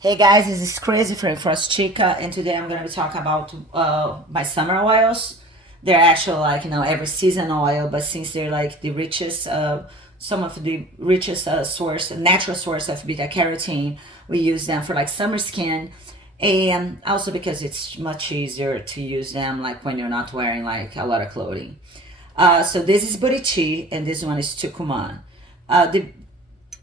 Hey guys, this is Crazy from Frost Chica, and today I'm gonna be talking about my summer oils. They're actually like every season oil, but since they're like the richest, some of the richest source, natural source of beta carotene, we use them for like summer skin, and also because it's much easier to use them like when you're not wearing like a lot of clothing. So this is Buriti, and this one is Tucumã.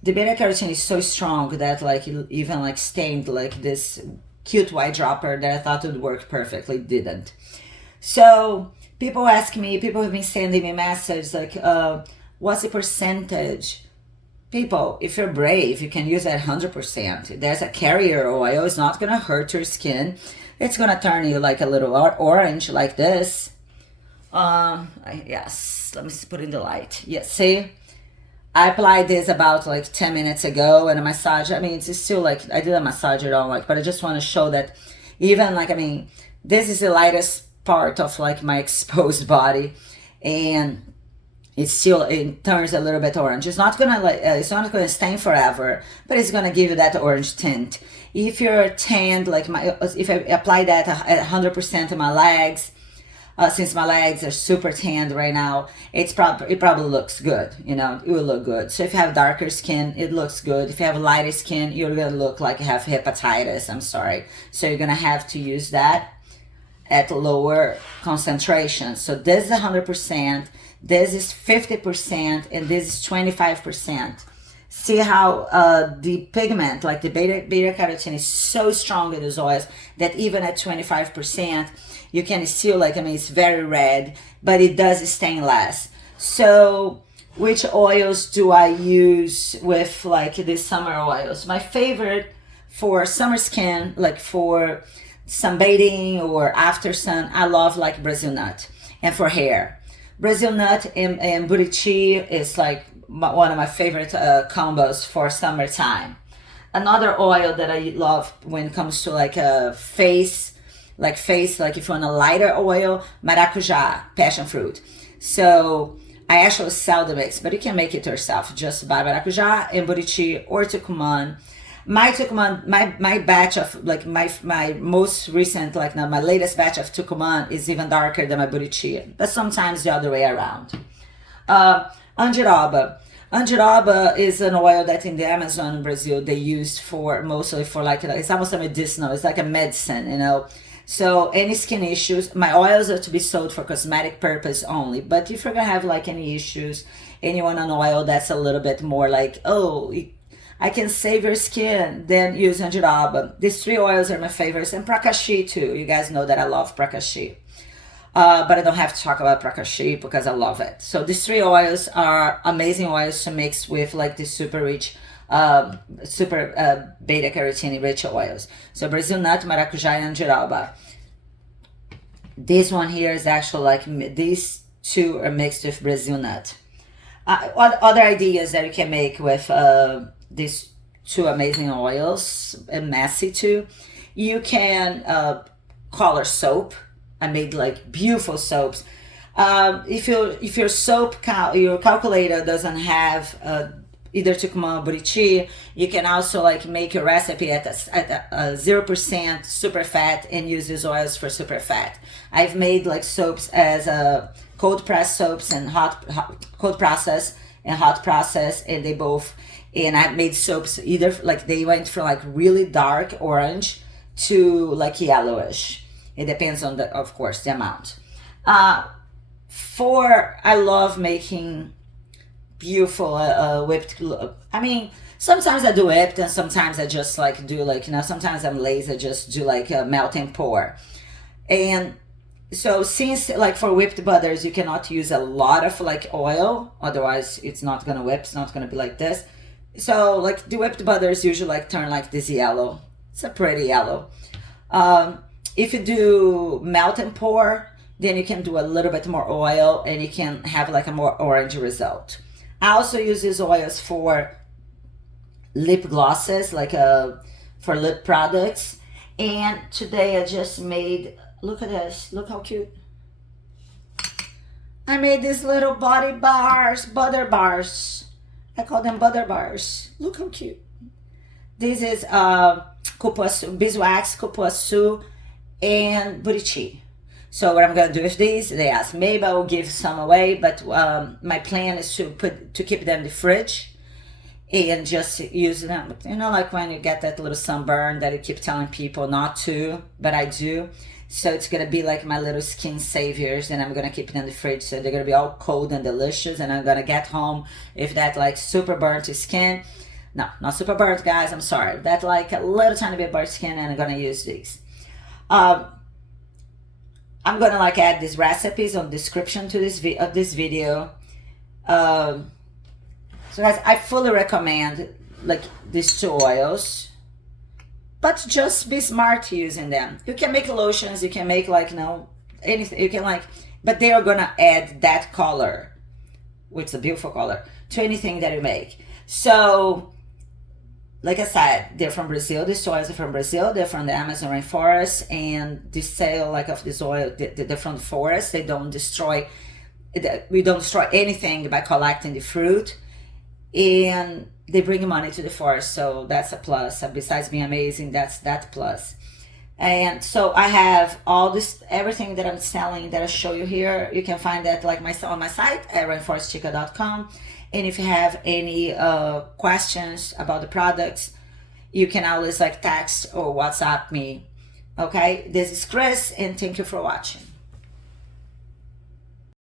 The beta carotene is so strong that like it even like stained like this cute white dropper that I thought would work perfectly didn't. So people have been sending me messages like, what's the percentage? People, if you're brave, you can use that 100%. There's a carrier oil. It's not gonna hurt your skin. It's gonna turn you like a little orange like this. Yes, let me put in the light. Yes, see? I applied this about like 10 minutes ago and a massage. I mean, it's still like, I did a massage it all like, but I just want to show that even like, I mean, this is the lightest part of like my exposed body, and it turns a little bit orange. It's not gonna like, it's not gonna stain forever, but it's gonna give you that orange tint. If you're tanned, like if I apply that at 100% of my legs, since my legs are super tanned right now, it probably looks good. It will look good. So if you have darker skin, it looks good. If you have lighter skin, you're gonna look like you have hepatitis. I'm sorry. So you're gonna have to use that at lower concentration. So this is 100%, this is 50%, and this is 25%. See how the pigment, like the beta carotene, is so strong in these oils that even at 25%, you can still like, I mean, it's very red, but it does stain less. So which oils do I use with like the summer oils? My favorite for summer skin, like for sunbathing or after sun, I love like Brazil nut. And for hair, Brazil nut and Buriti is like one of my favorite combos for summertime. Another oil that I love when it comes to like a face, like if you want a lighter oil, maracujá, passion fruit. So I actually sell the mix, but you can make it yourself. Just buy maracujá and Buriti or Tucumã. My batch of like my most recent, like now my latest batch of Tucumã is even darker than my Buriti, but sometimes the other way around. Andiroba. Andiroba is an oil that in the Amazon in Brazil they use for mostly for like it's almost a medicinal. It's like a medicine. So any skin issues, my oils are to be sold for cosmetic purpose only. But if you're gonna have like any issues, and you want an oil that's a little bit more like, oh, I can save your skin, then use Andiroba. These three oils are my favorites, and Prakashi too. You guys know that I love Prakashi. But I don't have to talk about Prakashi because I love it. So these three oils are amazing oils to mix with like the super rich, super beta carotene rich oils. So Brazil nut, maracujá, and Andiroba. This one here is actually like these two are mixed with Brazil nut. Other ideas that you can make with these two amazing oils, and messy too. You can color soap. I made like beautiful soaps. If your your calculator doesn't have either Tucumã or Buriti, you can also like make your recipe at a 0% super fat and use these oils for super fat. I've made like soaps as cold press soaps and cold process and hot process, and they both. And I made soaps either like they went from like really dark orange to like yellowish. It depends on of course, the amount. I love making beautiful whipped. I mean, sometimes I do whipped, and sometimes I just like do like sometimes I'm lazy, I just do like a melt and pour. And so since like for whipped butters, you cannot use a lot of like oil, otherwise it's not gonna whip. It's not gonna be like this. So like the whipped butters usually like turn like this yellow. It's a pretty yellow. If you do melt and pour, then you can do a little bit more oil and you can have like a more orange result. I also use these oils for lip glosses, like for lip products. And today I just made, look at this, look how cute. I made these little body bars, butter bars. I call them butter bars. Look how cute. This is cupuaçu, beeswax, cupuaçu, and buriti. So what I'm gonna do with these, they asked, maybe I will give some away, but my plan is to keep them in the fridge and just use them. You know, like when you get that little sunburn that you keep telling people not to, but I do. So it's gonna be like my little skin saviors, and I'm gonna keep it in the fridge. So they're gonna be all cold and delicious, and I'm gonna get home with that like super burnt skin. No, not super burnt, guys. I'm sorry. That like a little tiny bit burnt skin, and I'm gonna use these. I'm gonna like add these recipes on description to this video. So guys, I fully recommend like these two oils, but just be smart using them. You can make lotions, you can make like, you know, anything, you can like, but they are gonna add that color, which is a beautiful color, to anything that you make. So like I said, they're from Brazil. These oils are from Brazil. They're from the Amazon rainforest, and the sale like of this oil, they're from the forest. They don't destroy. We don't destroy anything by collecting the fruit, and they bring money to the forest. So that's a plus. Besides being amazing, that's that plus. And so I have all this, everything that I'm selling that I show you here. You can find that like on my site at rainforestchica.com. And if you have any questions about the products, you can always like text or WhatsApp me. Okay, this is Chris, and thank you for watching.